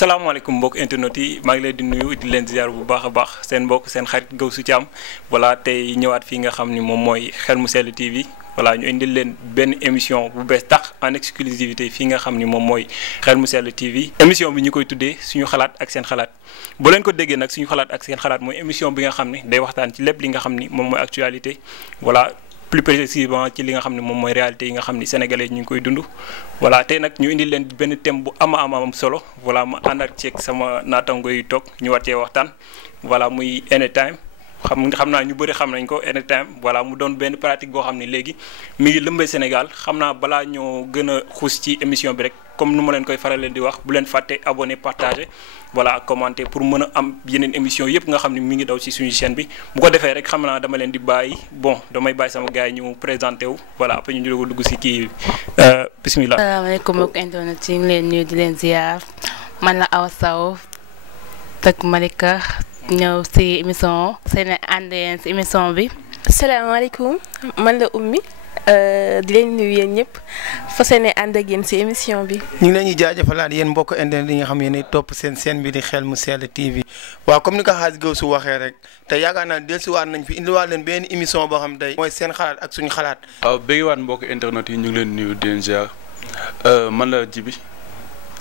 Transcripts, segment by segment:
salaamaaleykum mbokk internet yi maa ngi leen di nuyu di leen ziar bu baax a baax seen mbokk seen xarit Gawsu Thiam voilà tey ñëwaat fii nga xam ni moom mooy Xel mu Sell TV voilà ñu indil leen benn émission bu bees tax en exclusivité fii nga xam ni moom mooy Xel mu Sell TV. émission bi ñu koy tuddee suñu xalaat ak seen xalaat boo leen ko déggee nag suñu xalaat ak seen xalaat mooy émission bi nga xam ne day waxtaan ci lépp li nga xam ni moom mooy actualité voilà. plus précisément ci li nga xam ne moom mooy réalité yi nga xam ni sénégalais ñu ngi koy dund voilà tey nag ñu indi leen benn thème bu am solo voilà ma ànd ak ceeg sama naataango yi toog ñu war cee waxtaan voilà muy anytime xam naa ñu bëri xam nañ ko anytime voilà mu doon benn pratique boo xam ne léegi mi ngi lëmbee Sénégal xam naa balaa ñoo gën a xuus ci émission bi rek comme nu ma leen koy faral leen di wax bu leen fàtte abonné partager voilà commenter pour mën a am yeneen émission yëpp nga xam ne mi ngi daw ci suñu chaîne bi bu ko defee rek xam naa dama leen di bàyyi damay bàyyi sama gars yi ñu présenté wu voilà après ñu doog a dugg ci kii bismillah. asalaamaaleykum mbokk internet yi ngi leen nuyu di leen ziar man la Awa Sow tak Malika ñëw ci émission seen ànd yéen ci émission bi. asalaamaaleykum man la Oumy di leen nuyu yéen ñëpp fas yéene ànd ak yéen ci émission bi. ñu ngi leen di jaajëfalaat yéen mbokk internet yi nga xam yéen topp seen chaîne bi di Xel mu Sell TV waaw comme ni ko xaaj Gawsu waxee rek te yaakaar naa dellusiwaat nañ fi indiwaat leen benn émission boo xam tey mooy seen xalaat ak suñu xalaat. waaw bëggewaat mbokk internet yi ñu ngi leen nuyu di leen ziar man la Jibi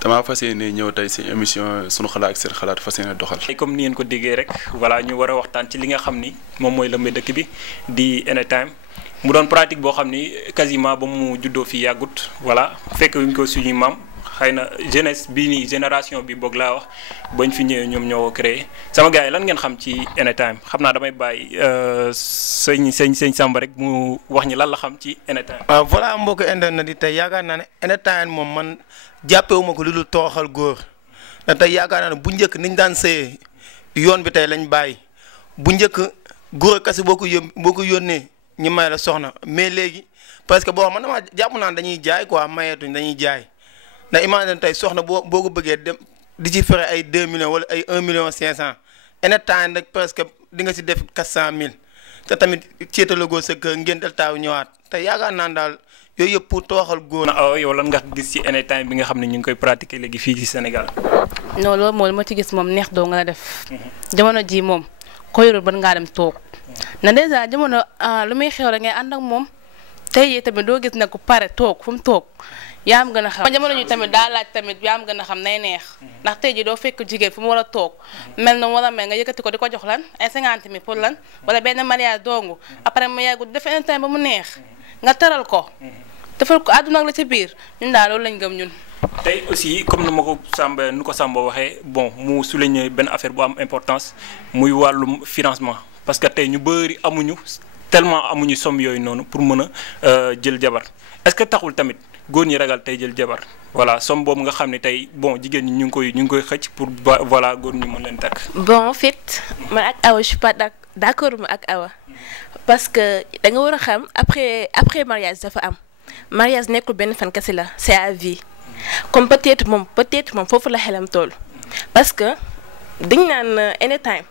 damaa fas yéene ñëw tey ci émission suñu xalaat ak seen xalaat fas yéene doxal. comme ni ngeen ko déggee rek voilà ñu war a waxtaan ci li nga xam ni moom mooy lëmbee dëkk bi di anytime mu doon pratique boo xam ni quasiment ba mu juddoo fi yàggut voilà fekk wuñ ko suñuy maam xëy na jeunesse bii nii génération bi boog laa wax bañ fi ñëwee ñoom ñoo ko créé sama gars yi lan ngeen xam ci anytime xam naa damay bàyyi sëñ Samba rek mu wax ñi lan la xam ci anytime. waaw voilà mbokk internet yi tey yaakaar naa ne anytime moom man jàppewuma ko lu dul tooxal góor te tey yaakaar naa ne bu njëkk niñ daan sëyee yoon bi tey lañ bàyyi bu njëkk góor kese boo ko yónnee ñu may la soxna mais léegi parce que boo man dama jàpp naan dañuy jaay quoi mayeetuñ dañuy jaay ndax imagine tey soxna boo ko bëggee dem di ci fere ay 2 millions wala ay 1 million 500 anytime rek presque di nga si def 400 000 te tamit ceetalagoo sa kër ngéntal taaw ñëwaat te yaakaar naan daal yooyu yëpp pour tooxal góor. yow lan nga gis ci anytime bi nga xam ne ñu ngi koy pratiquer léegi fii ci Sénégal. non loolu moom ma ci gis moom neex doo nga la def. jamono ji moom ko yorul ban ngaa dem toog. na dèjà jamono lu muy xew rek ngay ànd ak moom tey jii tamit doo gis ne ku pare toog fu mu toog yaa am gën a xam. jamono ji tamit daa laaj tamit yaa am gën a xam nay neex ndax tey jii doo fekk jigéen fu mu war a toog mel na mu war a mel nga yëkkati ko di ko jox lan ay 50 000 pour lan wala benn mariage dongu après mu yàggu def anytime ba mu neex nga teral ko defal ko àdduna ak la ci biir ñun daal loolu lañ gëm ñun. tey aussi comme nu ma ko Samba waxee mu souligner benn affaire bu am importance muy wàllum financement parce que tey ñu bëri tellement amuñu somme yooyu noonu pour mën a jël jabar est-ce que taxul tamit góor ñi ragal tey jël jabar voilà somme boobu nga xam ne tey jigéen ñi ñu ngi koy xëcc pour voilà góor ñi mën leen takk. bon en fait man ak Awa je suis pas d'accord ma ak Awa parce que da nga war a xam après mariage dafa am mariage nekkul benn fan kese la c'est à vie comme peut-être moom foofu la xelam toll parce que dañ naan anytime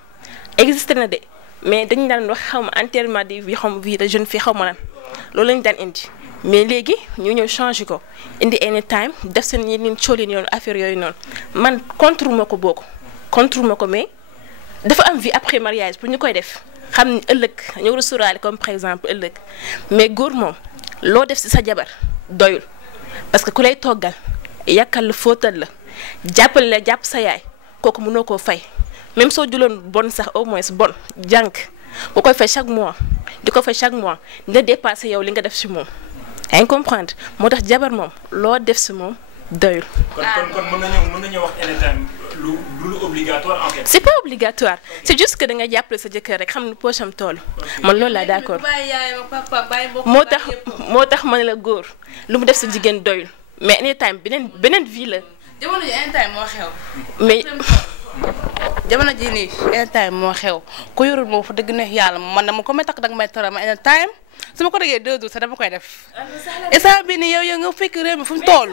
existe na de. mais dañu daan wax xaw ma enterrement de vie xaw ma vie de jeune fille xaw ma lan loolu lañu daan indi mais léegi ñu ñëw changé ko indi anytime def seen yeneen coolin yoonu affaire yooyu noonu man contre ma ko mais dafa am vie après mariage pour ñu koy def xam ni ëllëg ñu war a sóoraale comme par exemple ëllëg mais góor moom loo def ci sa jabar doyul parce que ku lay toggal yàkkal la fóotal la jàppale la jàpp sa yaay kooku mënoo koo fay. même soo juloon bon sax au moins bon jànk bu koy fay chaque mois dina dépassé yow li nga def ci moom yaa ngi comprendre moo tax jabar moom loo def ci moom doyul. kon mën nañu wax anytime lu obligatoire en fait. c'est pas obligatoire c'est juste que da nga jàppale sa jëkkër rek xam ne poche am toll man loolu laa d'accord moo tax ma ne la góor lu mu def sa jigéen doyul mais anytime beneen vie la. jamono ji anytime moo xew. mais. jamono ji nii anytime moo xew ku yorul moom fa dëgg neex yàlla man dama ko may takk danga may tara ma anytime su ma ko déggee 2 jours sax dama koy def instant bi nii yow nga fekk réew mi fu mu toll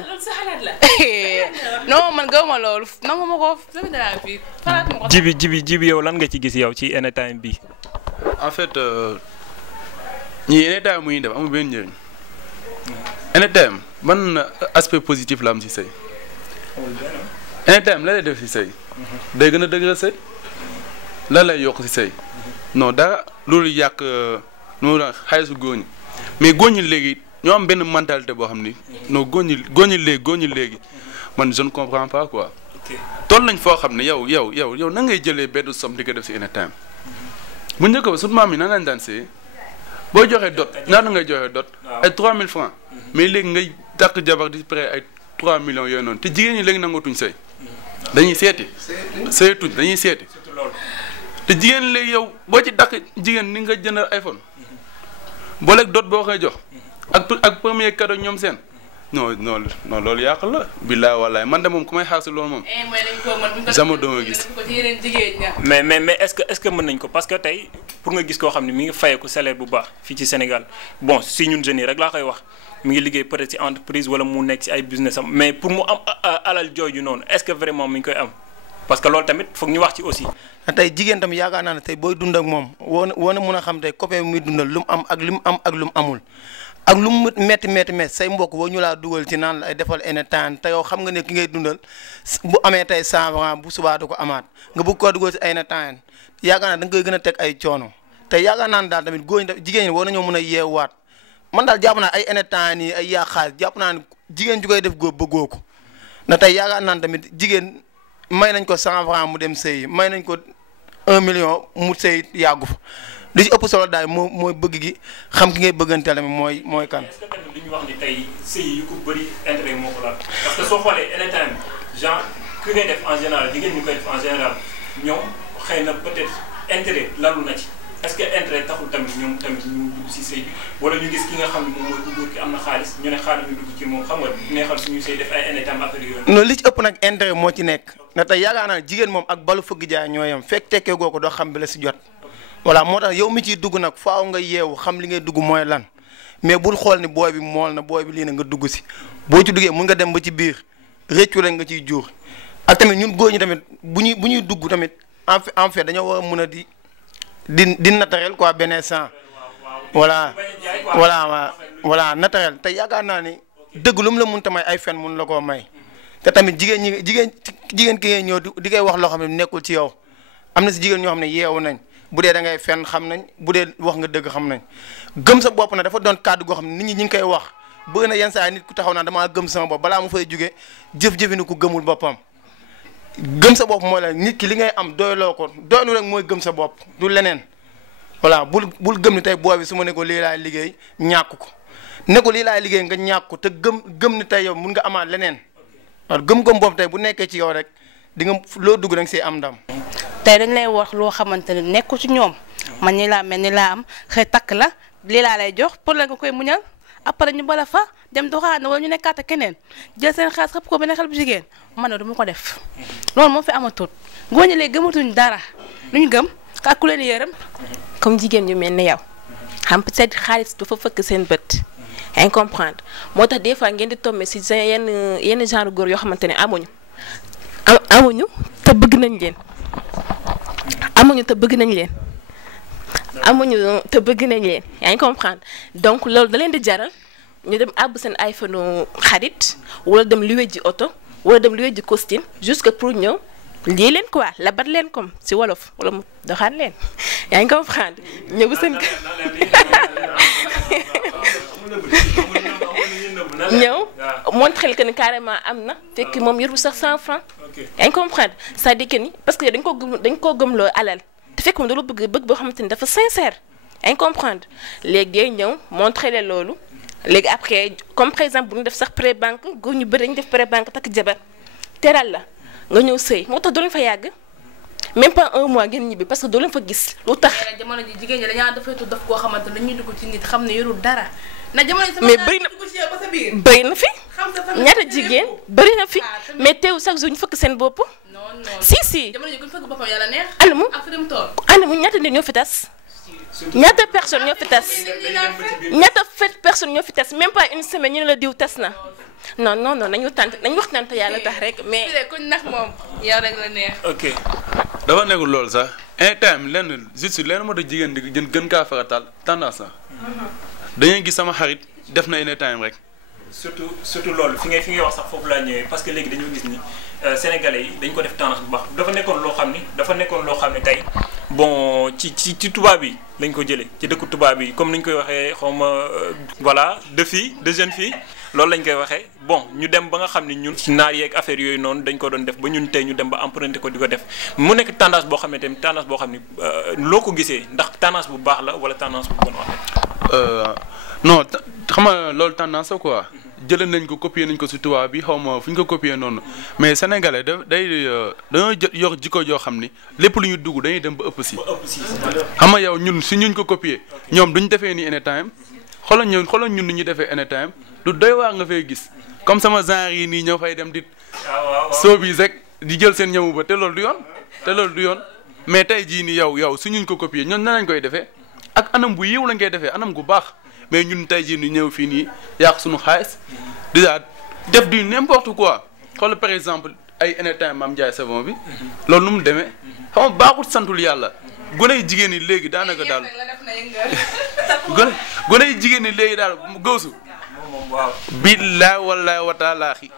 non man gëwuma loolu nangu ma ko fii xalaat ma ko. jibi yow lan nga ci gis yow ci anytime bi. en fait ñii anytime muy def amul benn njëriñ anytime ban aspect positif la am ci sëy anytime la lay def si sëy day gën a dëgëral sëy la lay yokk si sëy non dara loolu yàq noonu la xaalisu góor ñi mais góor ñi léegi ñoo am benn mentalité boo xam ni non góor ñi léegi man je ne comprends pas quoi. toll nañ foo xam ne yow na ngay jëlee benn somme di ko def si anytime bu njëkk ba suñu maam yi nan lañ daan see boo joxee dot ñaata ngay joxee dot ay 3000 francs mais léegi ngay takk jabar di près ay 3 millions yooyu noonu te jigéen ñi léegi nangootuñ sëy dañuy seeti sëyatuñ dañuy seeti te jigéen léegi yow boo ci dakk jigéen ni nga jënd iPhone boo leeg dot boo koy jox ak premier cadeau ñoom seen non loolu yàq la billaay wallaay man de moom ku may xaar si loolu moom sama dooma gis mais est-ce que mën nañ ko parce que tey pour nga gis koo xam ne mi ngi fayeeku salaire bu baax fii ci Sénégal bon si ñun jeunes yi rek laa koy wax mi ngi liggéey peut-être ci entreprise wala mu nekk ci ay business am mais pour mu am alal jooju noonu est-ce que vraiment mi ngi koy am parce que loolu tamit foog ñu wax ci aussi. tey jigéen tam yaakaar naa ne tey booy dund ak moom woo na mun a xam tey copain bi muy dundal lu mu am ak li mu am ak lu mu amul ak lu mu métti say mbokk boo ñu laa dugal ci naan la ay defal anytime te yow xam nga ne ki ngay dundal bu amee tey 100 francs bu subaa du ko amaat nga bëgg koo dugal ci anytime yaakaar naa da nga koy gën a teg ay coono te yaakaar naa ne daal tamit góor ñi jigéen ñi war nañoo mën a yeewaat man daal jàpp naa ay anytime yi ay yaaxaar jàpp naa ne jigéen ju koy def góor bëggoo ko na tey yaakaar naa tamit jigéen may nañ ko 100 francs mu dem sëy may nañ ko 1 million mu sëy yàggu fa li ci ëpp solo daal mooy bëgg gi xam ki ngay bëgganteel tamit mooy kan. est-ce que tamit li ñu wax ni tey sëy yu ko bëri intérêt moo ko laal parce que soo xoolee anytime genre ki ngay def en général jigéen ñi koy def en général ñoom xëy na peut-être intérêt lalu na ci est-ce que intérêt taxul tamit ñoom tamit ñu dugg si sëy bi wala ñu gis ki nga xam ne moom mooy ku góor ki am na xaalis ñu ne xaalis ñu dugg ci moom xam nga neexal suñu sëy def ay anytime affaire yooyu. non li ci ëpp nag intérêt moo ci nekk na tey yaakaar naa jigéen moom ak balu fëgg jaay ñoo yem fekk tekkee goo ko doo xam bi la si jot. voilà moo tax yow mi ciy dugg nag faaw nga yeewu xam li ngay dugg mooy lan mais bul xool ni booy bi mool na booy bi lii na nga dugg si boo ci duggee mun nga dem ba ci biir réccu lañ nga ciy jur ak tamit ñun góor ñi tamit bu ñuy dugg tamit en fait dañoo war a mun a di naturel quoi benn sens voilà naturel te yaakaar naa ni dëgg lu mu la mun ta may ay fen mun la koo may te tamit jigéen ki ngay ñëw di koy wax loo xam ne nekkul ci yow am na si jigéen ñoo xam ne yeewu nañ bu dee da ngay fen xam nañ bu dee wax nga dëgg xam nañ gëm sa bopp na dafa doon kàddu goo xam ne nit ñi ñu ngi koy wax bëgg na yenn saa nit ku taxaw naa damaa gëm sama bopp balaa mu fay jóge jëf-jëfini ku gëmul boppam gëm sa bopp mooy la nit ki li ngay am doyloo ko doylu rek mooy gëm sa bopp du leneen voilà bul gëm ni tey booy bi su ma ne ko lii laay liggéey ñàkk ko ne ko lii laay liggéey nga ñàkk ko te gëm ni tey yow mun nga amaat leneen waaw gëm-gëm boobu tey bu nekkee ci yow rek di nga loo dugg da nga siy am ndam. tey dañ lay wax loo xamante ne nekku ci ñoom man ni laa mel ni laa am xëy takk la lii laa lay jox pour la nga koy muñal après ñu bala fa dem doxaana wala ñu nekkaat ak keneen jël seen xaalis xëpp ko beneen xel bu jigéen man ne du ma ko def loolu moo fi amatul góor ñi léegi gëmatuñ dara lu ñu gëm ak ku leen yërëm. comme jigéen ñu mel ni yow xam peut-être xaalis dafa fëkk seen bët yaa ngi comprendre moo tax des fois ngeen di tombé si yenn genre góor yoo xamante ne amuñu te bëgg nañ leen. amuñu te bëgg nañ leen yaa ngi comprendre donc loolu da leen di jaral ñu dem àbb seen iPhone xarit wala dem luwe ji oto wala dem luwe ji costume jusque pour ñëw lii leen quoi labat leen comme si wolof wala mu doxaan leen yaa ngi comprendre ñëw seen ñëw montré que ni carrément am na fekk moom yorul sax 100 francs yaa ngi comprendre c'est-à-dire que ni parce que dañ koo gëmloo alal te fekk moom da la bëgg boo xamante ni dafa sincère yaa ngi comprendre léegi day ñëw montré leen loolu léegi après comme par exemple bu ñu def sax pré-banque góor ñu bëri dañu def pré-banque takk jabar teral la nga ñëw sëy moo tax doo leen fa yàgg même pas 1 mois ngeen ñibbi parce que doo leen fa gis lu tax. jamono ji jigéen ñi dañaa dafay tudd daf koo xamante ne dañuy dugg ci nit xam ne yorul dara. na jamono mais bëri na fi ñaata jigéen bëri na fi mais teew chaque jour ñu fëkk seen bopp. si jamono ji ku fëkk boppam yàlla neex. anamu ñaata nit ñoo fi tas. ñaata personne ñoo fi tas. ñoo fi tas même pas une semaine ñu ne la diw tas na. non nañu waxtaan te yàlla tax rek mais. kuñ nax moom yow rek la neex. ok. dafa nekkul loolu sax anytime lenn juste lenn moo tax jigéen di gën kaa faratal tendance sax dañuy gis sama xarit def na anytime rek surtout loolu fi ngay wax sax foofu laa ñëwee parce que léegi dañoo gis ni sénégalais yi dañ ko def tendance bu baax dafa nekkoon loo xam ne tey bon ci tubaab yi lañ ko jëlee ci dëkku tubaab yi comme ni ñu koy waxee xawma voilà de jeunes filles loolu lañ koy waxee bon ñu dem ba nga xam ni ñun ci naar yeeg affaire yooyu noonu dañ ko doon def ba ñun tey ñu dem ba emprunté ko di ko def mu nekk tendance boo xam ne tamit tendance boo xam ni loo ko gisee ndax tendance bu baax la wala tendance bu bon wax non xam nga loolu tendance la quoi jëlee nañ ko copier nañ ko si tubaab bi xaw ma fu ñu ko copier noonu mais sénégalais dañoo yor jikko joo xam ni lépp lu ñu dugg dañuy dem ba ëpp si. xam nga yow ñun si ñuñ ko copier ñoom duñ defee ni anytime xoolal ñun ni ñu defee anytime lu doy waar nga fay gis comme sama genre yi nii ñoo fay dem di. soobi rek di jël seen ñamu ba te loolu du yoon mais tey jii nii yow si ñuñ ko copier ñoom nan lañ koy defee ak anam bu yiw lañ koy defee anam gu baax. mais ñun tey jii ñu ñëw fii nii yàq suñu xaalis déjà def du n'importe quoi xool par exemple ay anytime Mame Ndiaye Savon bi loolu nu mu demee xam nga baaxut santul yàlla gone yi jigéen ñi léegi daanaka daal gone yi jigéen ñi léegi daal gawsu billaay wallaay wataalaaxi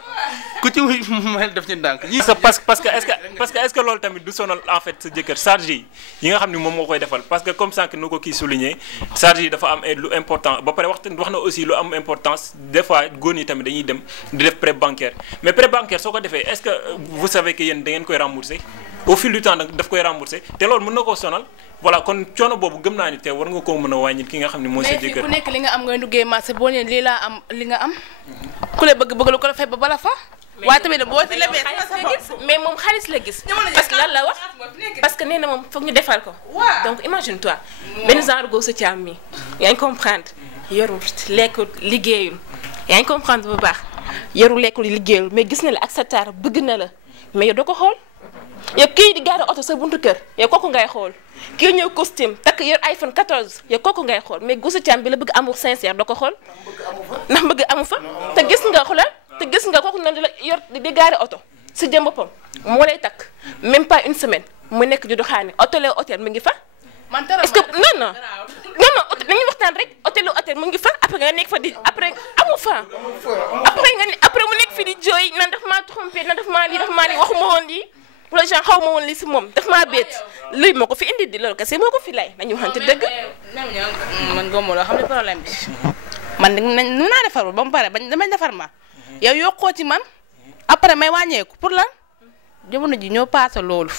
ku ci may def ci ndànk ñi parce que est-ce que loolu tamit du sonal en fait sa jëkkër charge yi nga xam ni moom moo koy defal parce que comme sànq nu ko kii souligné charge yi dafa am lu important ba pare wax na aussi lu am importance des fois góor ñi tamit dañuy dem di def prêt bancaire mais prêt bancaire soo ko defee est-ce que vous savez que yéen da ngeen koy rembourser au fil du temps nag daf koy rembourser te loolu mën na koo sonal voilà kon coono boobu gëm naa ni te war nga koo mën a wàññi ki nga xam ne mooy sa jëkkër. mais ku nekk li nga am ngay duggee marché boo nee lii laa am li nga am ku la bëgg lu ko la fay ba bala fa. waaye tamit boo ci lebee mais moom xaalis la gis. parce que lan la wax parce que nee na moom foog ñu defal ko. donc imagine toi benn genre góor sa caam mi yaa ngi comprendre yorul lekkul liggéeyul yaa ngi comprendre bu baax yorul lekkul liggéeyul mais gis na la ak sa taar bëgg na la mais yow doo ko xool yow kii di gaare oto sa buntu kër yow kooku ngay xool kii ñëw costume takk yor iPhone 14 yow kooku ngay xool mais góor sa caam bi la bëgg amour sincère doo ko xool ndax bëgg amu fa te gis nga xoolal te gis nga kooku noonu la yor di gaare oto si jëm boppam moo lay takk même pas une semaine mu nekk di doxaani hôtel mi ngi fa. est-ce que non dañuy waxtaan rek hôtel mu ngi fa après nga nekk fa di après amu fa. après mu nekk fi di jooy nan daf maa trompé nan daf maa lii waxuma woon lii wala genre xaw ma woon lii si moom daf maa bett lii moo ko fi indi di loolu kese moo ko fi lay nañu waxante dëgg. man góob loo xam ne problème bi man nu naa defarul ba mu pare damay defar ma. yow yokkoo ci man après may wàññeeku pour lan jamono ji ñoo paase loolu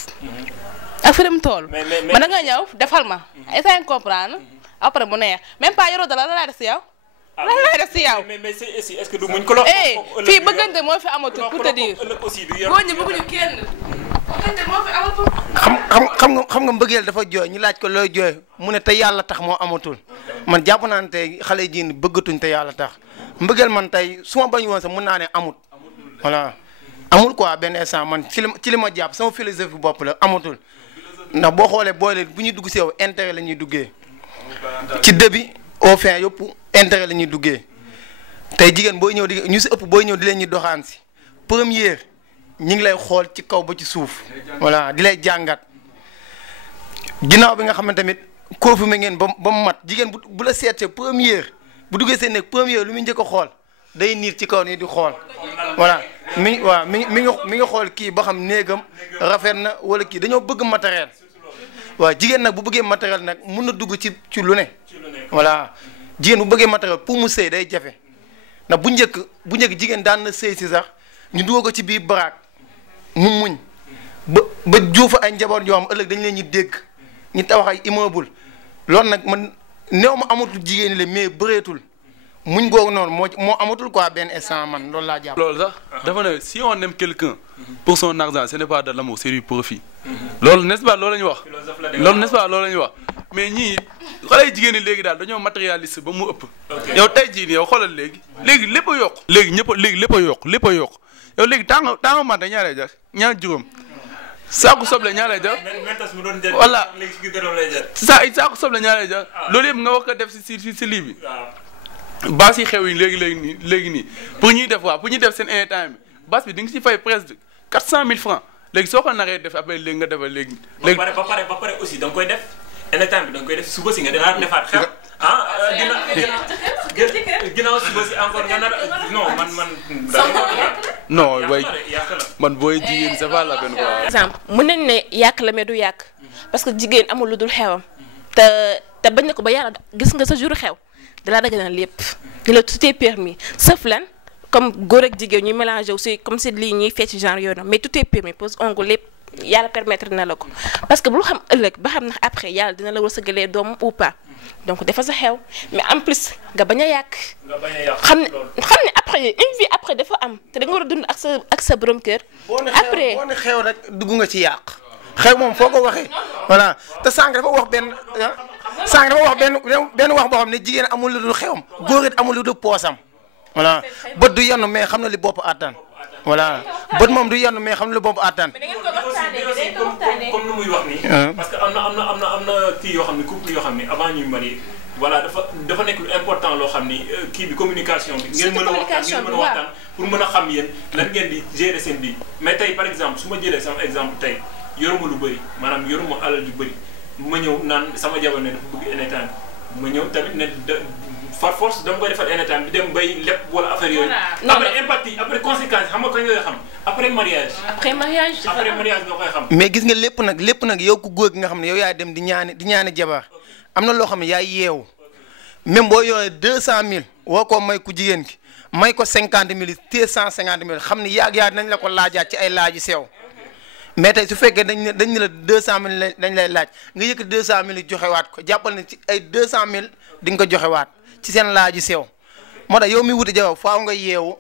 ak fi dem tool man da nga ñëw defal ma essayer comprendre après mu neex même pas yoroo dala la laa def si yow lan lay def si yow mais est-ce que du muñ ko lo fii bëggante moo fi amatul pour te dire góor ñi bëgguñu kenn bëggante moo fi amatul xam nga mbëggeel dafa jooy ñu laaj ko looy jooy mu ne te yàlla tax moo amatul man jàpp naa ne tey xale ji ni bëggatuñ te yàlla tax mbëggeel man tey su ma bañ woon sax mën naa ne amut voilà amul quoi benn instant man ci li ma jàpp sama philosophie bopp la amatul ndax boo xoolee boole bu ñuy dugg si yow intérêt la ñuy duggee ci début au fin yëpp intérêt la ñuy duggee tey jigéen booy ñëw di ñu si ëpp booy ñëw di leen ñu doxaan si première ñi ngi lay xool ci kaw ba ci suuf voilà di lay jàngat ginnaaw bi nga xam ne tamit confirmé ngeen ba mu mat jigéen bu la seetee première bu duggee seen nekk première lu muy njëkk a xool day niir ci kaw nii di xool voilà mi ngi xool kii ba xam néegam rafet na wala kii dañoo bëgg matériel waaw jigéen nag bu bëggee matériel nag mun na dugg ci lu ne voilà jigéen bu bëggee matériel pour mu sëy day jafe ndax bu njëkk jigéen daan na sëy si sax ñu dugal ko ci biir baraak mu muñ ba juufa ay njaboot yoo xam ëllëg dañ leen ñu dégg ñu tabax ay immeuble loolu nag man néew ma amatul jigéen la mais bëreetul muñ googu noonu moo amatul quoi benn instant man loolu laa jàpp. loolu sax dafa ne si on aime quelqu'un pour son argent ce n'est pas de l'amour c'est du profit loolu n'est-ce pas loolu la ñu wax. loolu n'est-ce pas loolu la ñu wax mais ñii xale yu jigéen ñi léegi daal dañoo matérialiste ba mu ëpp. yow tey jii nii yow xoolal léegi lépp a yokk. léegi lépp a yokk yow léegi tànga mante ñaaree jar ñaar juróom saaku soble ñaaree jar. voilà saaku soble ñaaree jar loolu yëpp nga wax ko def si lii bi. baas yi xew yi léegi nii pour ñuy def seen anytime bi baas bi di nga si fay presque 400 000 francs léegi soo ko naree def après léegi nga defal léegi. ba pare aussi da nga koy def anytime bi da nga koy def suba si nga defaat xew ginnaaw suba si encore nga nar non man. non way man booy jigéen c'est pas la peine quoi. exemple mën nañ ne yàq la mais du yàq parce que jigéen amul lu dul xewam te bañ na ko ba yàlla gis nga sa jour xew dalaa daganal lépp di la tout est permis sauf lan comme góor ak jigéen ñuy mélangé aussi comme si lii ñuy fecc genre yooyu mais tout est permis pose ongle lépp yàlla permettre na la ko parce que bul xam ëllëg ba xam ndax après yàlla dina la wërsëgalee doom ou pas donc dafa sa xew mais en plus nga bañ a yàq. xam ne après une vie après dafa am te da nga war a dund ak sa borom kër. après boo ne xew rek dugg nga ci yàq. xew moom foo ko waxee voilà te sànq dafa wax benn wax boo xam ne jigéen amul lu dul xewam góor it amul lu dul poosam voilà bët du yenn mais xam na li bopp attan voilà bët moom du yenn mais xam na li bopp attan. comme lu muy wax nii. parce que am na kii yoo xam ne couple yoo xam ne avant ñuy marié voilà dafa nekk lu important loo xam ni kii bi communication bi. ngeen mën a waxtaan pour mën a xam yéen lan ngeen di gérer seen bi mais tey par exemple su ma jëlee sama exemple tey yoruma lu bëri maanaam yoruma alal yu bëri ma ñëw naan sama jabar ne dafa bëgg anytime ma ñëw tamit ne par force dama koy defal anytime bi dem bay lépp wala affaire yooyu. après impact yi après conséquences xam nga kañ nga xam après mariage. après mariage nga koy xam. mais gis nga lépp nag yow ku góor gi nga xam ne yow yaay dem di ñaani jabar am na loo xam ne yaay yeewu même boo yoree 200000 woo ko may ku jigéen ki may ko 50000 te 150000 xam ne yaa nañ la ko laajaat ci ay laaji sew mais tey su fekkee dañ ne la 200000 dañ lay laaj nga yëkk 200000 joxewaat ko jàppal ne ci ay 200000 di nga ko joxewaat ci seen laaji sew moo tax yow mi wuti jabar faaw nga yeewu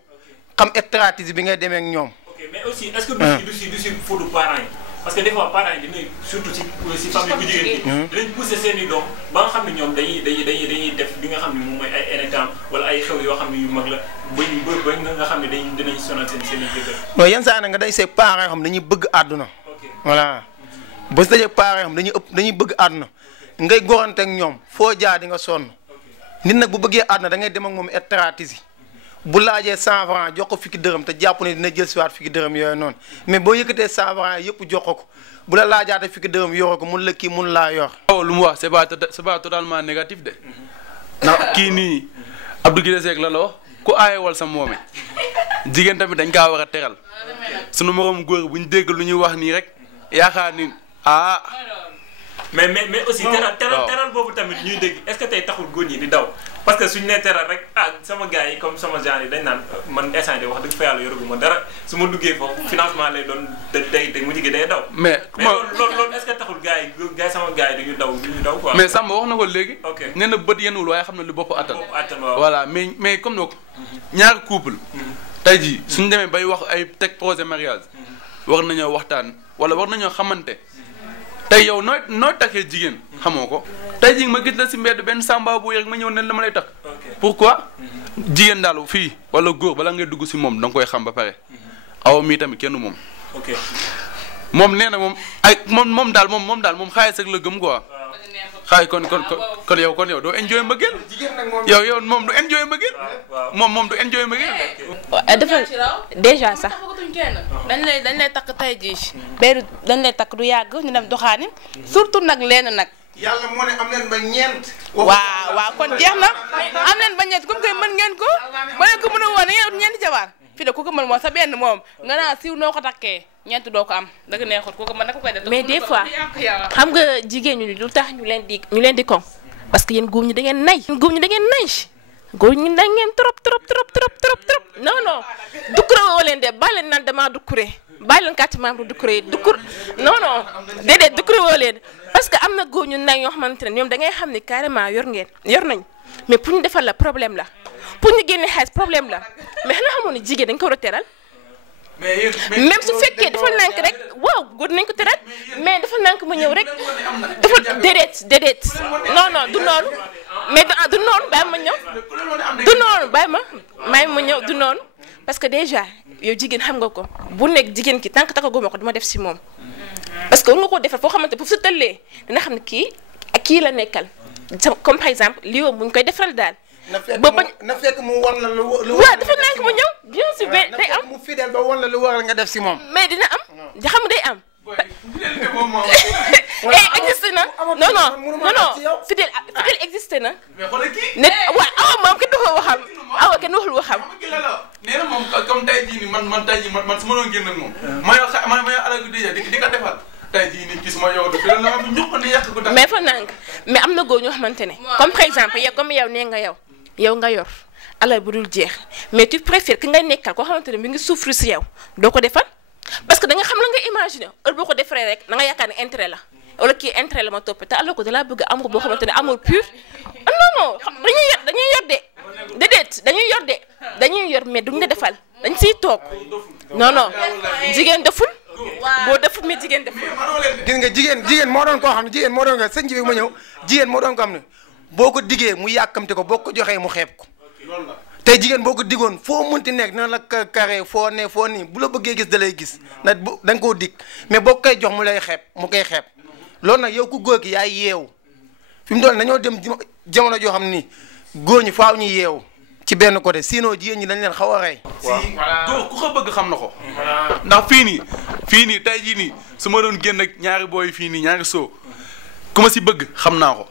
xam stratégie bi ngay demee ak ñoom. ok mais aussi est-ce que du si fóotu parents yi parce que des fois parents yi dinañ surtout si famille bu jigéen ñi. dinañ pousser seen i doom ba nga xam ne ñoom dañuy def li nga xam ne moom mooy ay énétam wala ay xew yoo xam ne yu mag la ba nga xam ne dinañ sonal seen i jëkkër. non yenn saa nga day see parents yoo xam dañuy bëgg àdduna. voilà ba su dajee parents yoo xam dañuy bëgg àdduna ngay gorante ak ñoom foo jaar di nga sonn nit nag bu bëggee àdduna da ngay dem ak moom stratégie bu laajee 100 francs jox ko fukki dërëm te jàpp ne dina jël si waat fukki dërëm yooyu noonu mais boo yëkkatee 100 francs yëpp jox ko bu la laajaatee fukki dërëm yoroo ko mun la kii mun laa yor. waaw lu mu wax c'est pas totalement négatif de ndax kii nii Abdou Guèye Seck la wax ku aayewal sa moome jigéen tamit dañ kaa war a teral sunu moroom góor bu ñu dégg lu ñuy wax nii rek yaakaar ni mais aussi teral boobu tamit ñuy dégg est-ce que tey taxul góor ñi di daw parce que suñu nee teral rek sama gars yi comme sama genre yi dañ naan man instant wax dëgg fa yàlla yoraguma dara su ma duggee foofu financement lay doon day mu jigéen day daw. mais loolu est-ce que taxul gars yi sama gars yi duñu daw quoi. mais Samba wax na ko léegi. ok nee na bët yenuwul waaye xam na lu bopp attan. waaw voilà mais comme donc ñaari couple. tey jii suñu demee bay wax ay teg projet mariage. war nañoo waxtaan wala war nañoo xamante. tey yow nooy takkee jigéen xamoo ko tey jii ma gis la si mbedd benn samba bu rek ma ñëw ne la ma lay takk pourquoi jigéen daal fii wala góor bala ngay dugg si moom da nga koy xam ba pare awa mii tamit kenn moom moom nee na moom ay moom daal moom xaalis rek la gëm quoi xaay kon yow doo enjoy mbëggeel yow moom du enjoy mbëggeel moom du enjoy mbëggeel dafa déjà sax dañ lay takk tey jii benn dañ lay takk du yàgg ñu dem doxaani surtout nag lenn nag yàlla moo ne am leen ba ñeent. waaw kon jeex na am leen ba ñeent comme que mën ngeen ko ba leen ko mën a woon ngeen ñeenti jabar fii de ku ko mën moom sa benn moom nga naa siiw noo ko takkee ñeent doo ko am dëgg neexut ku ko mën naka koy def. mais des fois xam nga jigéen ñi lu tax ñu leen di kon parce que yéen góor ñi da ngeen nay. góor ñi da ngeen trop non dukkure woo leen de bàyyi leen naan damaa dukkure bàyyi leen kàcc membre dukkure non déedéet dukkure woo leen parce que am na góor ñu nay yoo xamante ne ñoom da ngay xam ni carrément yor nañ mais pour ñu defal la problème la pour ñu génne xaalis problème la mais xanaa xamoon ne jigéen dañ ko war a teral même su fekkee dafa nànk rek waaw góor nañ ko teral mais dafa nànk ma ñëw rek dafa déedéet non du noonu mais du noonu bàyyi ma ñëw du noonu bàyyi ma ñëw du noonu parce que déjà yow jigéen xam nga ko bu nekk jigéen ki tant que takkaguma ko duma def si moom parce que war nga koo defal foo xamante bu su tëllee dina xam ne kii la nekkal comme par exemple lii woo muñ koy defaral daal na fekk mu wan la lu waaw dafa nekk mu ñëw bien sûr day am mu fidèle ba wan la lu waral nga def si moom mais dina am xam day am existe na non fidèle existé na. mais xoolal kii. ne waaw awa moom kenn waxul waxam awa kenn waxul waxam. nee na moom comme tey jii nii man tey jii man su ma doon génn ak moom. ma yor alal gu déjà di ko defal tey jii nii gis ma yow dafa la ma ñuq ni yàq ko. mais fa nànk mais am na góor ñoo xamante ne comme par exemple yow comme yow nee nga yow nga yor alal bu dul jeex mais tu préfères que ngay nekkal koo xamante ne mi ngi souffrir si yow doo ko defal parce que da nga xam la nga imaginer heure boo ko defaree rek da nga yaakaar ne intérêt la wala kii intérêt la ma topp te alors que da laa bëgg amour boo xamante ne amour pur non dañuy yor de déedéet dañuy yor mais duñ la defal dañ siy toog non jigéen deful. boo deful mais jigéen deful. gis nga jigéen moo doon koo xam ne jigéen moo doon nga sëñ bi ma ñëw jigéen moo doon ko xam ne boo ko diggee mu yàkkamte ko boo ko joxee mu xeeb ko tey jigéen boo ko diggoon foo munti nekk dina la carré foo nii bu la bëggee gis da lay gis na da nga koo dig mais boo koy jox mu lay xeeb mu koy xeeb loolu nag yow ku góor gi yaay yeewu fi mu doon dañoo dem jamono joo xam ni góor ñi faaw ñu yeewu ci benn côté sinon jigéen ñi dañ leen xaw a rey. waaw ku ko bëgg xam na ko. ndax fii nii tey jii nii su ma doon génn ak ñaari booy fii nii ñaari soo ku ma si bëgg xam naa ko.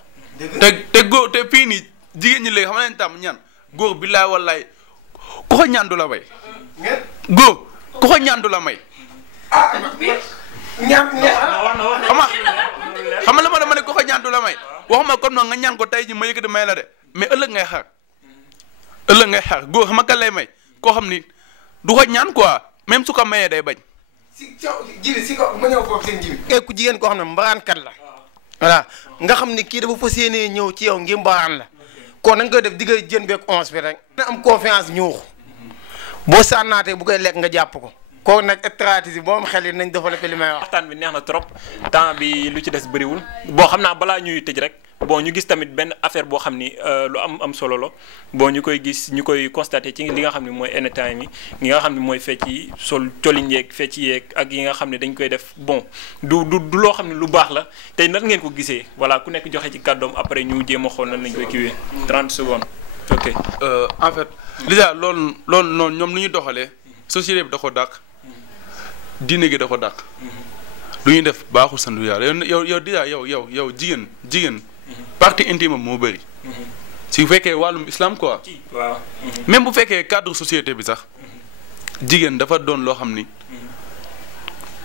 te góor te fii nii jigéen ñi léegi xam nañ tam ñaan góor billaay wallaay ku ko ñaan du la may. góor ku ko ñaan du la may. xam nga la ma ne ku ko ñaan du la may waxuma comme noonu nga ñaan ko tey jii ma yëkkati may la de mais ëllëg ngay xaar. góor xam nga kan lay may koo xam ni du ko ñaan quoi même su ko mayee day bañ. si ko ma ñëw foofu seen jibi ku jigéen koo xam ne mbaraankat la voilà nga xam ni kii dafa fas yéenee ñëw ci yow ngir mbaraan la kon na nga koy def digga jën beeg 11 bi rek na am confiance ñuux boo sànnaatee bu koy lekk nga jàpp ko kooku nag stratégie boo am xel yi nañ développé li may wax. waxtaan bi neex na trop temps bi lu ci des bëriwul boo xam naa balaa ñuy tëj rek bon ñu gis tamit benn affaire boo xam ni lu am solo la bon ñu koy gis ñu koy constaté ci li nga xam ne mooy anytime yi nga xam ne mooy fecc yi sol colin yeeg fecc yeeg ak yi nga xam ne dañ koy def bon du loo xam ne lu baax la tey nan ngeen ko gisee voilà ku nekk joxe ci kàddoom après ñu jéem a xool nan lañ koy kiiwee 30 secondes ok. En fait déjà loolu noonu ñoom lu ñu doxalee société bi da ko dàq diine gi da ko dàq lu ñuy def baaxul sandu yàlla yow déjà yow jigéen partie intime moo bëri si fekkee wàllum islam quoi waaw même bu fekkee cadre société bi sax jigéen dafa doon loo xam ni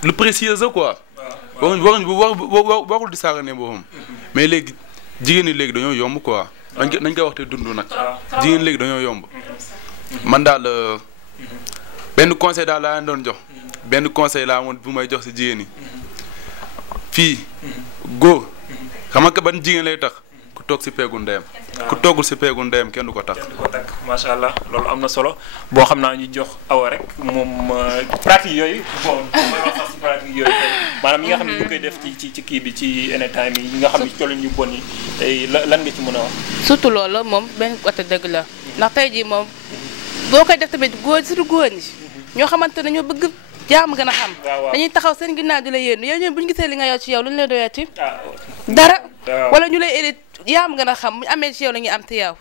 lu précieuse quoi waxul di saaga ne boppam mais léegi jigéen ñi léegi dañoo yomb quoi nañ koy wax te dund nag jigéen léegi dañoo yomb man daal benn conseil daal laa doon jox benn conseil laa amoon bu may jox si jigéen ñi fii góor xam nga ban jigéen lay tax ku toog si peegu ndeyam ku toogul si peegu ndeyam kenn du ko tax. macha allah loolu am na solo boo xam naa ñu jox awa rek moom pratique yooyu bon mooy wax sax si pratique yooyu maanaam yi nga xam ne ñu koy def ci kii bi ci anytime yi nga xam ne colin yu bon yi tey lan nga ci mën a wax. surtout loolu moom benn côté dëgg la ndax tey jii moom boo koy def tamit góor surtout góor ñi ñoo xamante ne ñoo bëgg. jaam gën a xam dañuy taxaw seen ginnaaw di la yéen yow ñoom bu ñu gisee li nga yor ci yow lu ñu lay doyati dara wala ñu lay élite yaam gën a xam bu amee ci yow la ñuy am ci yow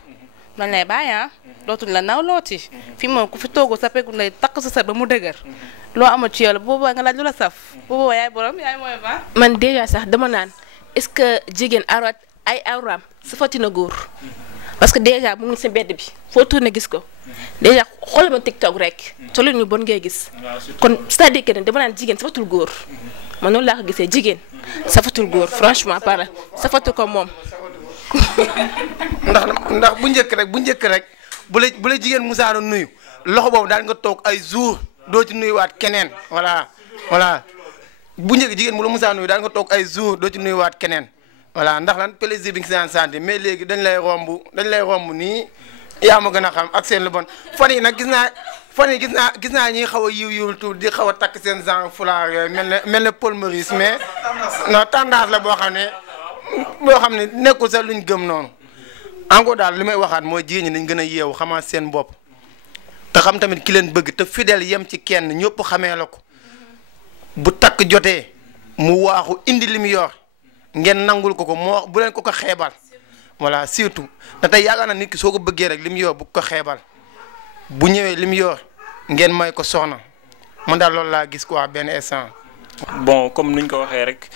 dañ lay bàyyi dootuñ la naw looti fi moom ku fi toogu sa peggu lay takk sa sër ba mu dëgër loo amul ci yow la boobaa nga laaj lu la saf boobaa yaay borom yaay mooy ba man déjà sax dama naan est-ce que jigéen ay awraam safatina góor parce que déjà mu ngi si mbedd bi foo tourné gis ko déjà xoolal ma TikTok rek solo ñu bon ngay gis kon c'est-à-dire que dama naan jigéen safatul góor man noonu laa ko gisee jigéen safatul góor franchement parle safatul ko moom. ndax bu njëkk rek bu la jigéen musaana nuyu loxo boobu daal nga toog ay jours doo ci nuyuwaat keneen voilà bu njëkk jigéen bu la musaana nuyu daal nga toog ay jours doo ci nuyuwaat keneen. voilà ndax lan plaisir bi nga si daan santé mais léegi dañ lay romb nii yaa ma gën a xam ak seen lu bon fan yi nag gis naa ñuy xaw a yiwul tuuti di xaw a takk seen genre foulard yooyu mel ne Paul Maurice mais non tendance la boo xam ne nekkul sax luñ gëm noonu encore daal li may waxaat mooy jigéen ñi nañ gën a yeewu xamaat seen bopp te xam tamit ki leen bëgg te fidèle yem ci kenn ñëpp xamee la ko bu takk jotee mu waaxu indi li mu yor ngeen nangul ko moo bu leen ko xeebal voilà surtout da tey yaakaar na nit ki soo ko bëggee rek li mu yor bu ko xeebal bu ñëwee li mu yor ngeen may ko soxna man daal loolu laa gis quoi benn instant. bon comme nuñ ko waxee rek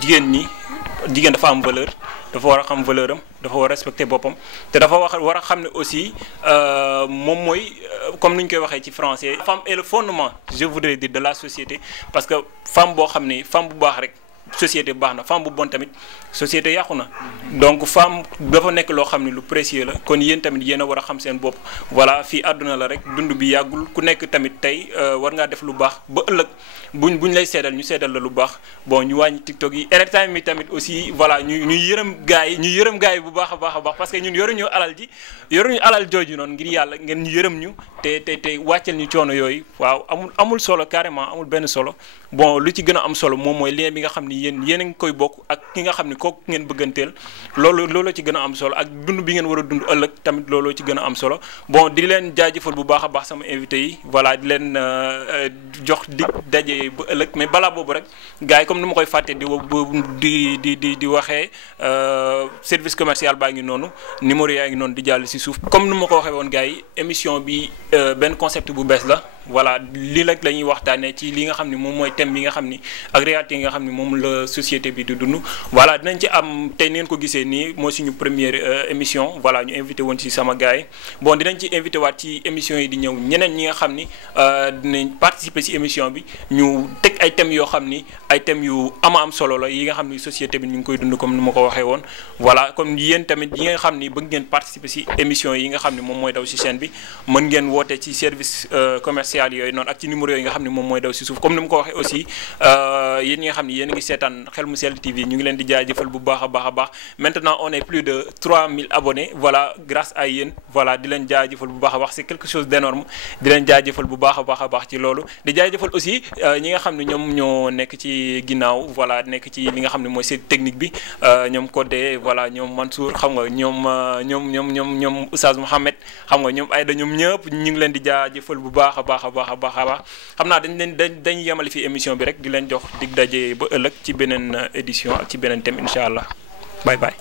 jigéen dafa am valeur dafa war a xam valeur am dafa war a respecter boppam te dafa war a xam ne aussi moom mooy comme ni ñu koy waxee ci français femme est le fondement je voudrais dire de la société parce que femme boo xam ne femme bu baax rek société baax na femme bu bon tamit société yàqu na donc femme dafa nekk loo xam ne lu précieux la kon yéen tamit yéen a war a xam seen bopp voilà fii àdduna la rek dund bi yàggul ku nekk tamit tey war ngaa def lu baax ba ëllëg buñ lay seedal ñu seedal la lu baax bon ñu wàññi TikTok yi anytime mi tamit aussi voilà ñu yërëm gars yi bu baax a baax parce que ñun yoruñu alal jooju noonu ngir yàlla ngeen ñu yërëm ñu te wàccel ñu coono yooyu waaw amul solo carrément amul benn solo bon lu ci gën a am solo moom mooy lien bi nga xam ni yéen a ngi koy bokk ak ki nga xam ni kooku ngeen bëgganteel looloo ci gën a am solo ak dund bi ngeen war a dund ëllëg tamit looloo ci gën a am solo bon di leen jaajëfal bu baax a baax sama invité yi voilà di leen jox di daje ba ëllëg mais balaa boobu rek gars yi comme ni ma koy fàtte di waxee service commercial baa ngi noonu numéro yaa ngi noonu di jàll si suuf comme ni ma ko waxee woon gars yi émission bi benn concept bu bees la voilà lii rek la ñuy waxtaanee ci li nga xam ni moom mooy thème bi nga xam ni ak réalité yi nga xam ni moom la société bi di dund voilà dinañ ci am tey ngeen ko gisee nii moo suñu première émission voilà ñu invité woon ci sama gars yi bon dinañ ci invité waat ci émission yi di ñëw ñeneen ñi nga xam ni dinañ participer ci émission bi ñu teg ay thèmes yoo xam ni ay thèmes yu am solo la yi nga xam ni société bi ñu ngi koy dund comme ni ma ko waxee woon voilà comme yéen tamit yi nga xam ni bëgg ngeen participer ci émission yi nga xam ni moom mooy daw ci chaîne bi mën ngeen woote ci service commercial yooyu noonu ak ci numéro yi nga xam ne moom mooy daw si suuf comme ni ma ko waxee aussi yéen ñi nga xam ne yéen a ngi seetaan Xel mu Sell TV ñu ngi leen di jaajëfal bu baax a baax maintenant on est plus de 3000 abonnés voilà grâce à yéen voilà di leen jaajëfal bu baax a baax c'est quelque chose d'énorme di leen jaajëfal bu baax a baax ci loolu di jaajëfal aussi ñi nga xam ne ñoom ñoo nekk ci ginnaaw voilà nekk ci li nga xam ne mooy seen technique bi ñoom Codé voilà ñoom Mansour xam nga ñoom Oustaz Mohamed xam nga ñoom Aïda ñoom ñëpp ñu ngi leen di jaajëfal bu baax a baax xam naa dañ yemale fi émission bi rek di leen jox dig daje ba ëllëg ci beneen édition ak ci beneen thème incha allah bye bye.